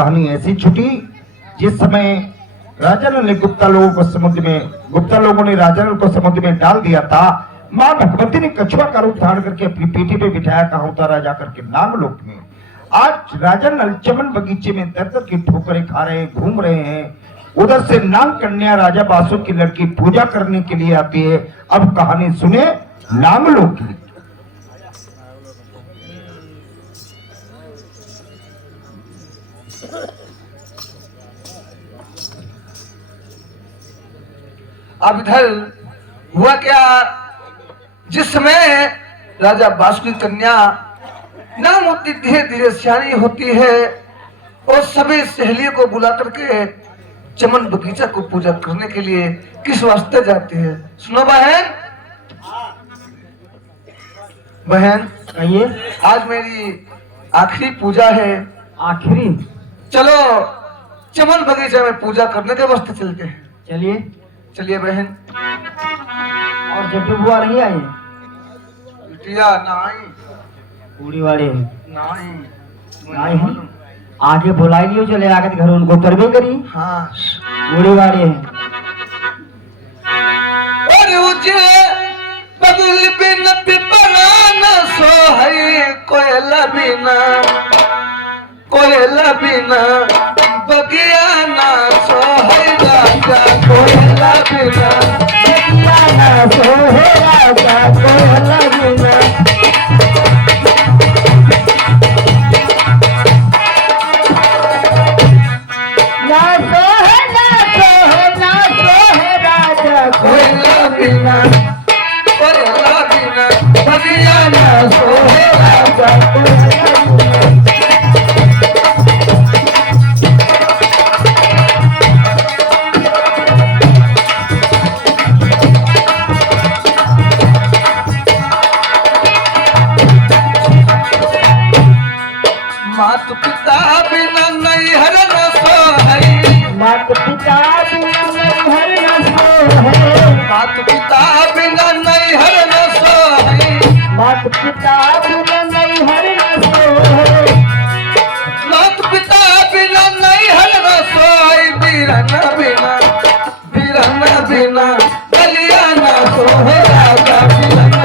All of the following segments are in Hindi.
कहानी ऐसी छुटी जिस समय राजा नल ने गुप्ता लोगों ने राजा नल को समुद्र में डाल दिया था। मां भगवती ने कछुआ का रूप धारण करके अपनी पीठी पे बिठाया, कहा उतारा जाकर के नागलोक में। आज राजा नल चमन बगीचे में दर-दर की ठोकरें खा रहे हैं, घूम रहे हैं। उधर से नाग कन्या राजा बासु की लड़की पूजा करने के लिए आती है। अब कहानी सुने नागलोक की। अब इधर हुआ क्या, जिस समय राजा बासु की कन्या नाम होती धीरे धीरे सियानी होती है और सभी सहेलियों को बुला करके चमन बगीचा को पूजा करने के लिए किस वास्ते जाती है। सुनो बहन, बहन कहिए। आज मेरी आखिरी पूजा है। आखिरी? चलो चमन बगीचा में पूजा करने के वास्ते चलते हैं। चलिए चलिए बहन। और जट्टू बुआ नहीं आई? बिटिया नहीं, पूरी वाले नहीं हैं। आगे बुलाई लियो, चले आगे घर उनको करबे करी। हाँ पूरी वाले हैं। और उजले बबुल बिन पिपरा न सोहई, कोयला बिना बगिया न सोहई राजा, कोयला बिना बगिया न सोहई राजा, कोयला बिना। मात पिता बिना नैहर न सोहई, मात पिता बिना नैहर न सोहई, मात पिता बिना नैहर न सोहई, मात पिता बिना नैहर न सोहई, मात पिता बिना नैहर न सोहई, बिरन बिना गलिया न सोहे राजा, बिरन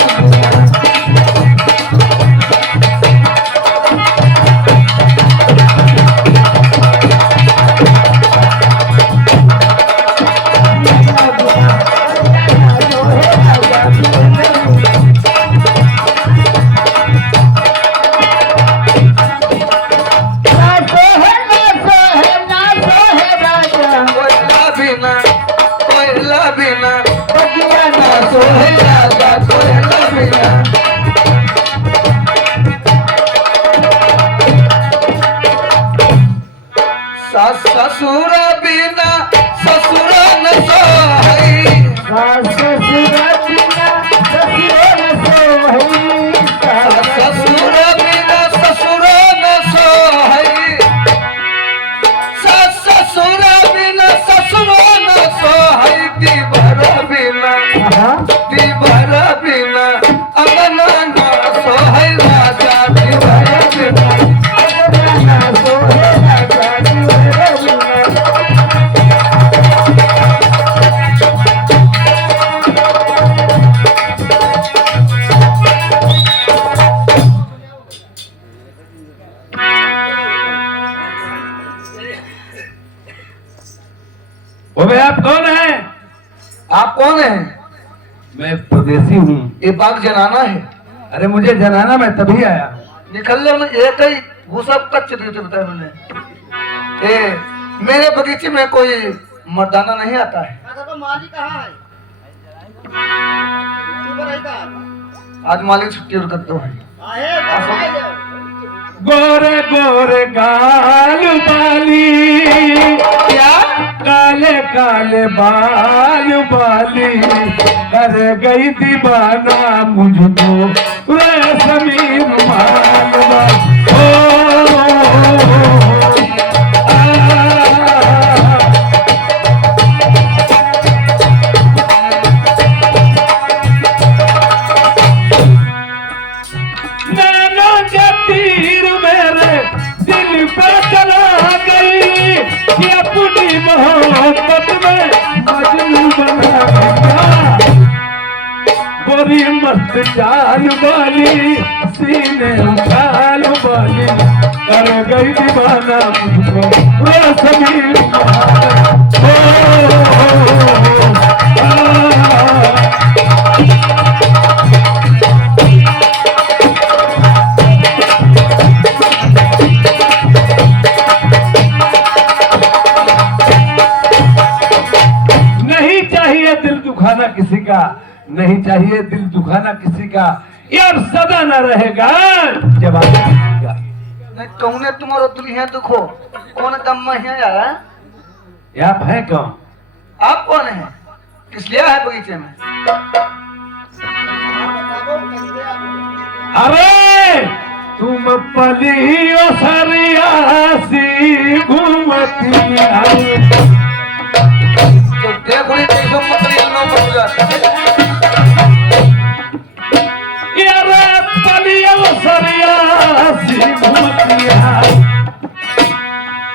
ससुर बिना ससुर न सोहई, ससुर बिना ससुर न सोहई, ससुर बिना ससुर न सोहई, ससुर बिना ससुर न सोहई, दीवार बिना अंगना न सोहई राजा, दीवार बिना अंगना न सोहई राजा, दीवार बिना। भाई आप कौन हैं? आप कौन हैं? मैं परदेसी हूँ। ये बाग जनाना है। अरे मुझे जनाना, मैं तभी आया। निकलने में एक ही भूसा कच्च देते बताया मैंने। मेरे बगीचे में कोई मर्दाना नहीं आता है। माली कहाँ है? आज मालिक छुट्टी करते हो। गोरे गोरे गाल बाली, क्या काले काले बाल बाली, कर गई दीवाना मुझको वे समीर मालवा। तीर मेरे दिल पे चला गई, मत चाल वाली सीने उछाल वाली कर गई दीवाना मुझको रसमी नहीं चाहिए दिल दुखाना किसी का, नहीं चाहिए दिल दुखाना किसी का, यार सदा न रहेगा जवाब देगा। नहीं कौने तुम्हारो दिल है दुखो कौन दम में है यार? ये आप हैं कौन? आप कौन है? किस लिए है बगीचे में? अरे तुम पली ओ सरियासी घूमती तो देख रही कैसे मतलब नो पड़ यार पली ओ सरियासी घूमती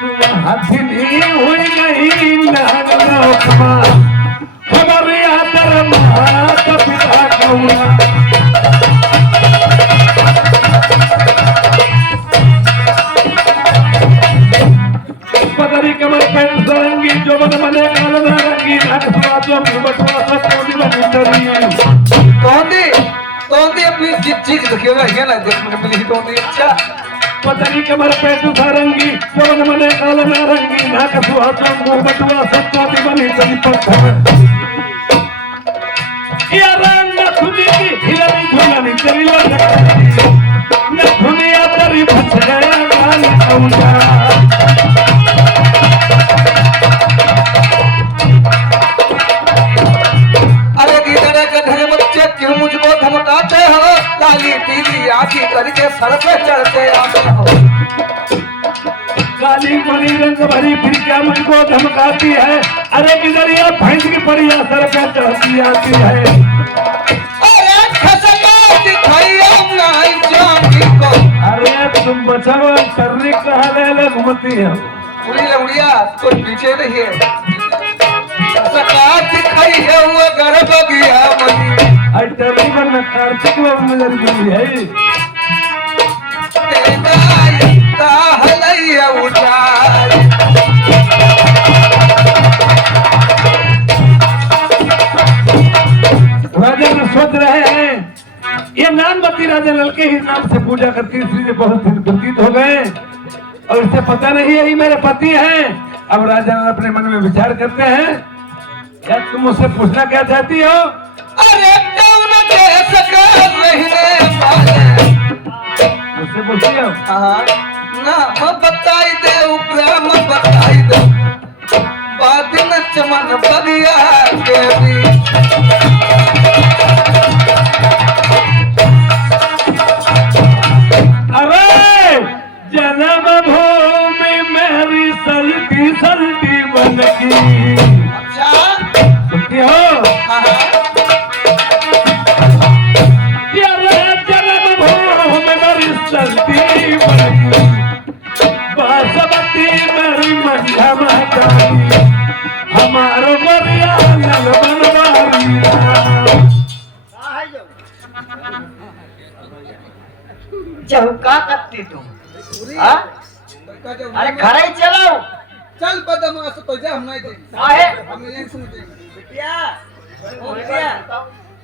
तुम हथनी हुई नहीं नागलो कमा हमारे आदर मात पिता कौना पदरी कमर पेंट सरंगी जो मन मने काल नारंगी नाक स्वादो घुमटवा सब कोडी बनितरी तोंदी अपनी चीज देखियो ना ये ना देख में मिली तोंदी अच्छा पदरी कमर पेंट सरंगी जो मन मने काल नारंगी नाक स्वादो घुमटवा सब कोडी बनितरी पत्थर ये रंग खुदी की हिलनी झुलनी चली लो न दुनिया तेरी फसया गाल कौंजा क्यों मुझको धमकाते हो? काली पीली आंखी करके सर पे चढ़ते आते हो। काली गोरी रंग भरी फिर क्या मुझको धमकाती है? अरे किधरिया भैंस की परिया सर पे चढ़ती आती है। अरे खसका दिखाइयो नाई जानी को। अरे तुम बचाओ सर्री कहाँ ले घूमती है? उड़िया कोई पीछे नहीं है। खसका दिखाई है वो गर्भ गया मनी। अटरी में कार्तिक में नजर गई है। राजा सोच रहे हैं ये नामवती राजा ललके ही नाम से पूजा करती इसलिए बहुत दिन व्यतीत हो गए और इसे पता नहीं है ये मेरे पति हैं। अब राजा अपने मन में विचार करते हैं क्या तुम मुझसे पूछना क्या चाहती हो? अरे कौन देश का रहने वाले मुझसे पूछती हो? ना मैं बताई दे उपराम बताई दे बाद में चमन बगिया के भी अरे जन्म भूमि मेरी सल्टी सल्टी बनकी। अच्छा सुनती हो? चलती बनकी बासमती मेरी मंझा महतारी हमारो मरिया नल बनवारी। चौका करती तुम हाँ? अरे घर ही चलाओ चल बदमाश तो जा हम नहीं देंगे काहे? हम नहीं सुनते बिटिया ओ बिटिया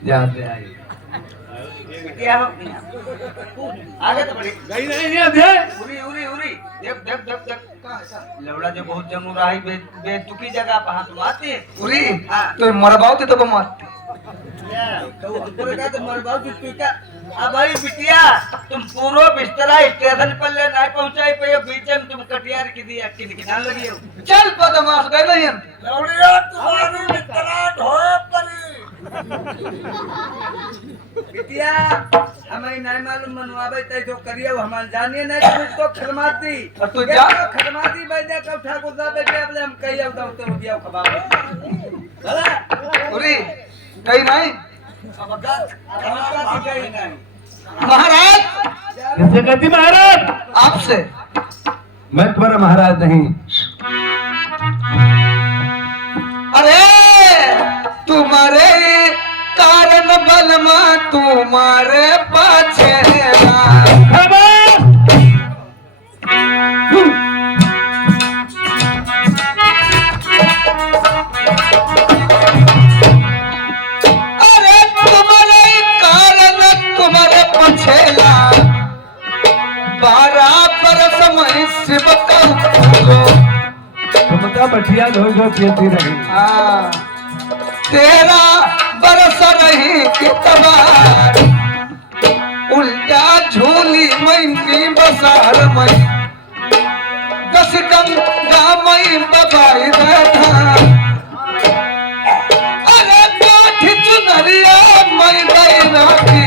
जाते आई बिटिया हो आगे तो बढ़ी गई नहीं है दे उरी उरी उरी देख देख देख देख लवड़ा जो बहुत जमू रहा है बेतुकी जगह पर हाथ मारती है पूरी हाँ। तो मरबाओ तो मारते तो ऊपर का तो मरबाऊ की पीटा अब भाई बिटिया तुम पूरा बिस्तरा स्टेशन पर ले नहीं पहुंचाई पे बीच में तुम कटियार की दिया किन लगी हो। चल बदमाश गए नहीं हम लवड़िया तुम्हारी बिस्तरा ढोए परी बिटिया हमें नहीं मालूम मनवाबे तय जो करियो हम जानिए नहीं तुझको खरमाती और तू जा खरमाती बैठे कब ठाकुर साहब बैठे अब हम कहियो तो दिया खबाब चला पूरी कहीं नहीं महाराज किसे कहती महाराज? आपसे मैं तुम्हारा महाराज नहीं। अरे तुम्हारे कारण न बलमा तुम्हारे पछेला। अरे तुम्हारे कारण तुम्हारे पछेला 12 बरस में शिव करो। तुमका बठिया धो धो पीती रही। 13 बरस रही कितबार उल्टा झूली मई बसार मई 10 गंगा मई बबाई बैठा। अरे काठी चुनरिया मई गई राती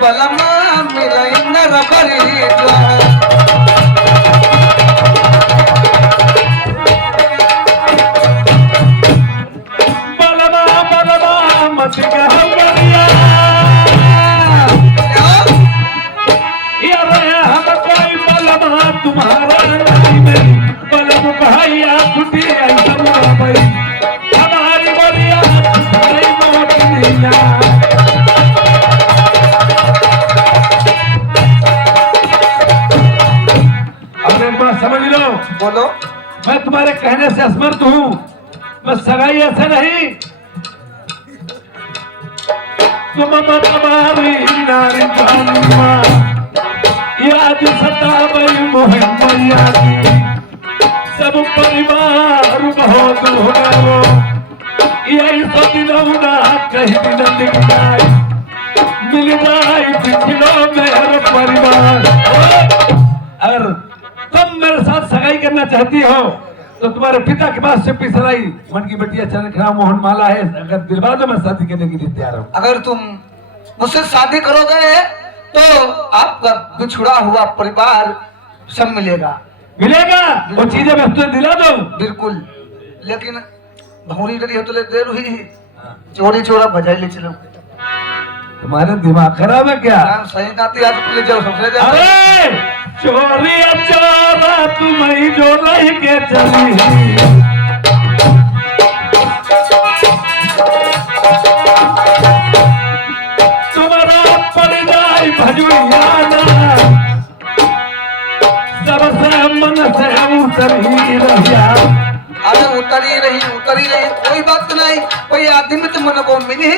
बलमा मिलई नरबरी द्वार। तुम्हारा नहीं मेरी बलम भैया छुट्टी आई सब भाई हमारी बलिया नहीं मोटनिया। अब एक बात समझ लो। बोलो। मैं तुम्हारे कहने से असमर्थ हूँ। मैं सगाई ऐसे नहीं तुम तुम्हारी नारी जानुमा याद सतावई मोहम्मदिया की सब परिवार बहुत हो गयो यही सब दिनौना कहीं दिन दिखाई मिल जाए पिछलो मेरे परिवार। अगर तुम मेरे साथ सगाई करना चाहती हो तो तुम्हारे पिता के पास से पिसराई मन की बेटिया चरखा मोहन माला है। अगर दिलवा दो मैं शादी करने के लिए तैयार हूँ। अगर तुम मुझसे शादी करोगे तो आपका बिछुड़ा हुआ परिवार सब मिलेगा। मिलेगा वो चीजें मैं तुझे दिला दूं। बिल्कुल। लेकिन भौरी डरी हो तो ले देर हुई चोरी चोरा बजाई ले चलो। तुम्हारे दिमाग खराब है क्या? सही कहती आज ले जाओ सबसे जाओ। अरे चोरी चोरा तुम ही जो रह के चली तुम्हारा पड़ जाए भजुआना सबसे मन से उतर ही रहिया। अरे उतरी रही कोई बात नहीं कोई आदमी तो मन को मिली।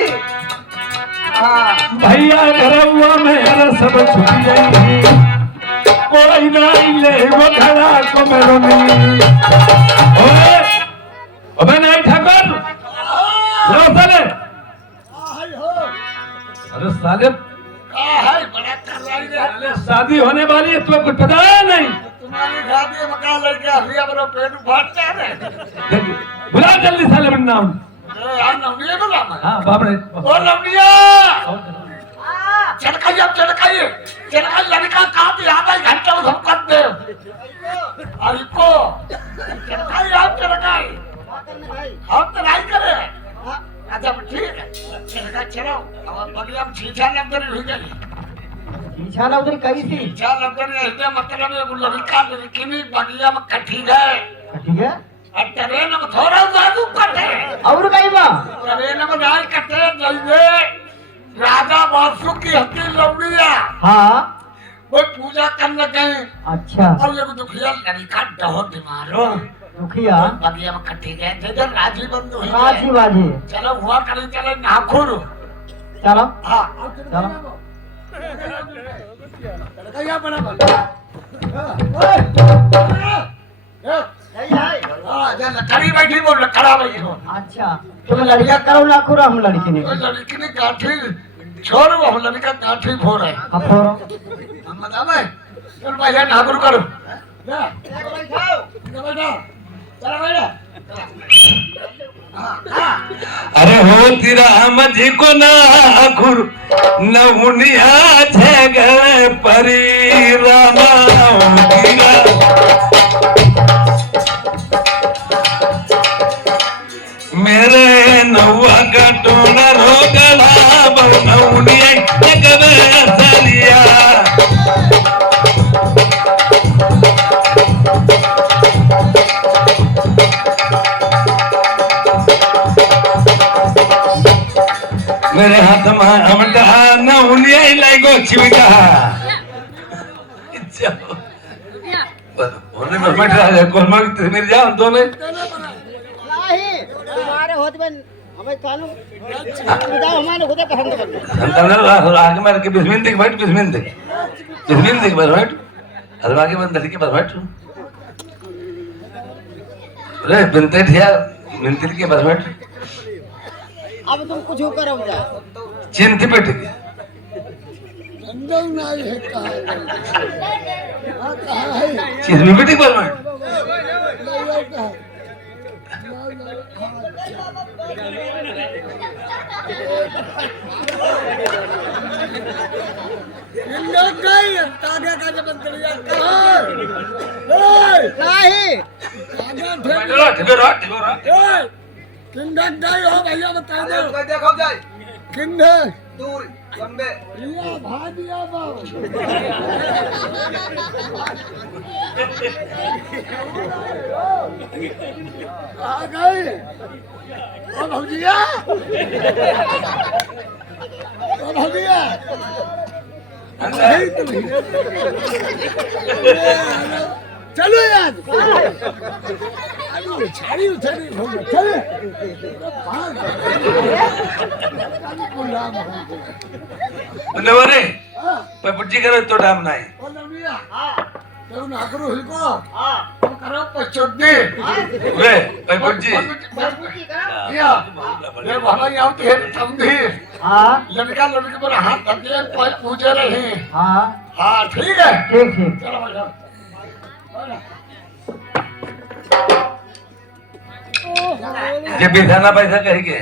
हाँ भैया घरवा मेरा सब छुट गई कोई नहीं ले वो घड़ा को मेरो मिली। अबे नहीं ठाकुर लो साले। अरे साले शादी होने वाली है तुम्हें कुछ पता है नहीं? तुम्हारी शादी मकान लड़के हरिया बरो पेट फाट रहे। बुला जल्दी साले बन नाम। यार नवनिया बोला मैं। हाँ बाप रे ओ नवनिया चढ़काइए लड़का कहाँ पे आता है घंटा उस हम कर दे। अरे को चढ़काई हम तो नहीं करे। अच्छा ठीक है चढ़का चलाओ अब बढ़िया हम छीछा नंबर हुई गई। पीछा ना उधर कहीं थी छीछा नंबर है मतलब ये लड़का लड़की में बढ़िया में कठी गए। ठीक है ट्रेन में थोड़ा जादू कटे और कहीं बा ट्रेन में नहीं कटे जइबे राजा वासु की हत्ती लौड़िया। हाँ वो पूजा करने गए। अच्छा और ये दुखिया लड़का डहो दिमारो दुखिया बगिया में कटी गए थे राजी बंधु हुई राजी बाजी चलो हुआ करें चले नाखुर। चलो हाँ चलो खड़ी बैठी बोल खड़ा बैठी हो। अच्छा तुम लड़का करो लाखुर हम लड़की ने लड़की ने काठी छोड़ वो लड़का काठी फोड़ है। अब फोड़ो हम बतावे चल भैया नागुर करो अरे हो तेरा मजी को ना खुर नहुनिया छे परी रामा तेरा मेरे नौवा का टोना रोगला नहुनिया कबे सलिया। मेरे हाथ में हमटा ना उलिया लाइगो चिविका होने में बैठ रहा है कौन मांग मेरे जाओ दोनों नहीं तुम्हारे होते बन हमें कानू बताओ हमारे होते पसंद बन अंदर आगे मार के बिस्मिन देख बैठ बिस्मिन देख बैठ अरे आगे बंद लड़की बस बैठ अरे बिनते ठिया बिनते के बस बैठ अब तुम कुछ होकर हो जाए चिंती पेट के चीज में बेटी बस बैठ देखो जाए दूर लंबे चलो यार नवरे पपुटी करे तो डाम नाही वे पपुटी लड़का लड़की पर हाथ रखे पूछे रहे हाँ हाँ ठीक है ठीक है चलो भाई जे बिधाना पैसा कही के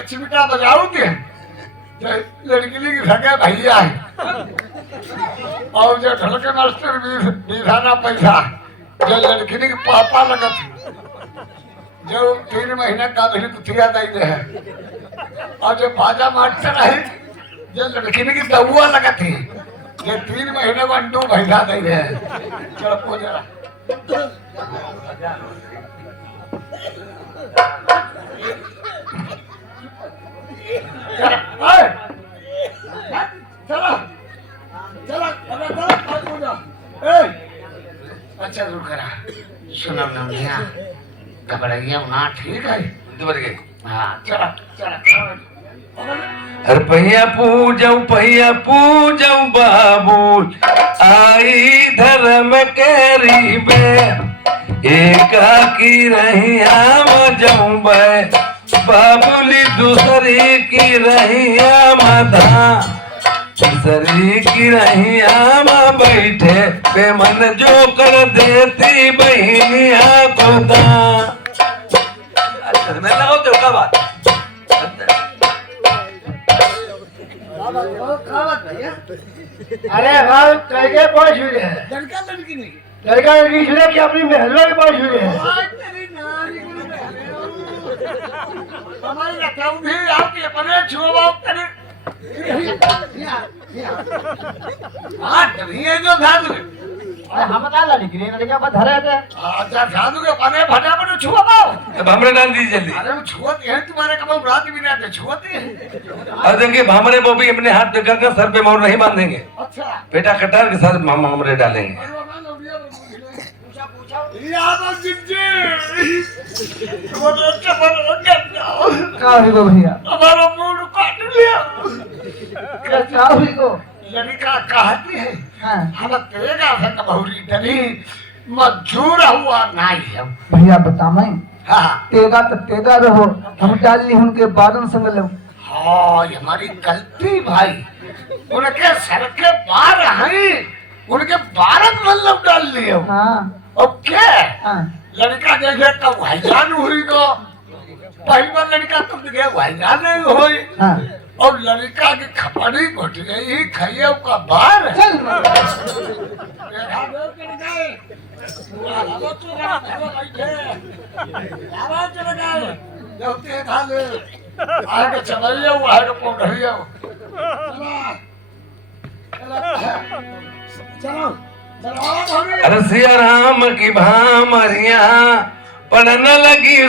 चिमटा बजाओगे लड़की की सगे भैया है और जो ढलके मास्टर बिधाना पैसा जो लड़की के पापा लगत जो 3 महीने का भी कुतिया दे है और जो बाजा मास्टर है जो लड़की की दउआ लगत है ये 3 महीने में अंडू भैया दे है चलो पो जरा अच्छा रुकरा सुना ना मियां घबराइया ना ठीक है दुबर के हाँ चला चला हर पहिया पूजऊ बाबू आई धर्म करीबे एकाकी रही आम जाऊं बे बाबुली दूसरी की रही आम धा दूसरी की रही आम बैठे पे मन जो कर देती बहनिया खुदा मैं लगाओ तो का बात अरे हाँ करके पास हुए हैं लड़का लड़की नहीं लड़का लड़की सुने कि अपनी महलों के पास हुए हैं हमारी अकाउंट भी आपके अपने छुआ करे हाँ तभी ये जो धातु अरे हम बता लड़की नहीं लड़का बस धरे थे अच्छा धातु के अपने फटाफट छुआ पाओ अब हमरे डाल दीजिए जल्दी अरे वो छुआते हैं तुम्हारे कब रात भी नहीं आते छुआते हैं और देखिए भामरे बॉबी अपने हाथ पे कर सर पे मोर नहीं बांधेंगे अच्छा पेटा कटार के साथ भामरे डालेंगे का हुई को भैया हमारा मूड काट लिया का हुई को लड़का कहती है हाँ हम तेरा से बहुरी डरी मजूर हुआ नहीं है भैया बता मैं हाँ तेगा तो तेगा रहो हम डाली उनके बादन संग लो हाँ ये हमारी गलती भाई उनके सर के बार हैं उनके 12 मतलब डाल लिए हाँ ओके हाँ लड़का देखे कब भाईजान हुई को पहली बार लड़का कब देखे भाईजान नहीं हुई हाँ और लड़का की खपड़ी घुट गई खैया का बार चल आगे चलाइए वो आगे पौधिया चलो चलो अरे सिया राम की भामरिया पढ़ने लगी